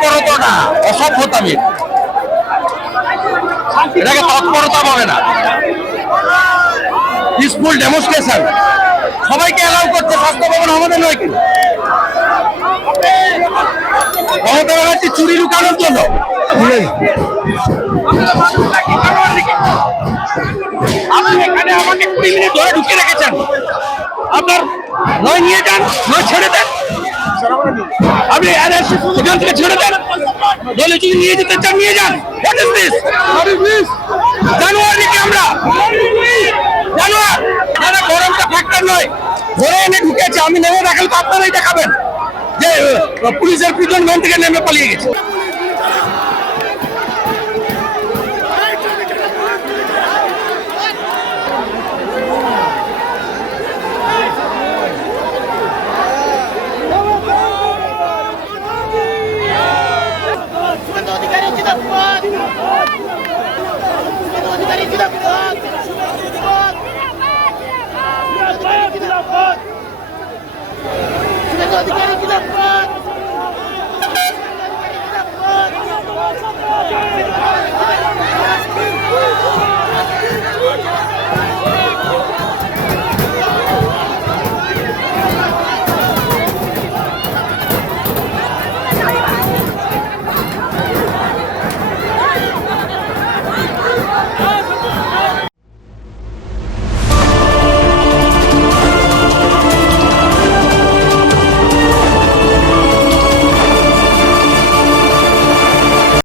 তৎপরতা না, অসভ্যতামি, এটাকে তৎপরতা বলে না। পিসফুল ডেমনস্ট্রেশন সবাইকে অ্যালাউ করছে, স্বাস্থ্য ভবন আমাদের নয় কিনা? মমতা ব্যানার্জি চুরি লুকানোর জন্য আপনি এখানে আমাকে 20 মিনিট ধরে ঢুকে রেখেছেন। আপনার নয় নিয়ে যান, নয় ছেড়ে দেন। আপনি এখান থেকে ছেড়ে দেন, দলে যদি নিয়ে যেতে চান নিয়ে যান। জানুয়ারি কি আমরা জানুয়ার গরমটা ফ্যাক্টর নয়, ধরে এনে ঢুকেছে। আমি নেমে দেখালে তো আপনারাই দেখাবেন যে পুলিশের প্রিজন ভ্যান থেকে নেমে পালিয়ে গেছে। अधिकारी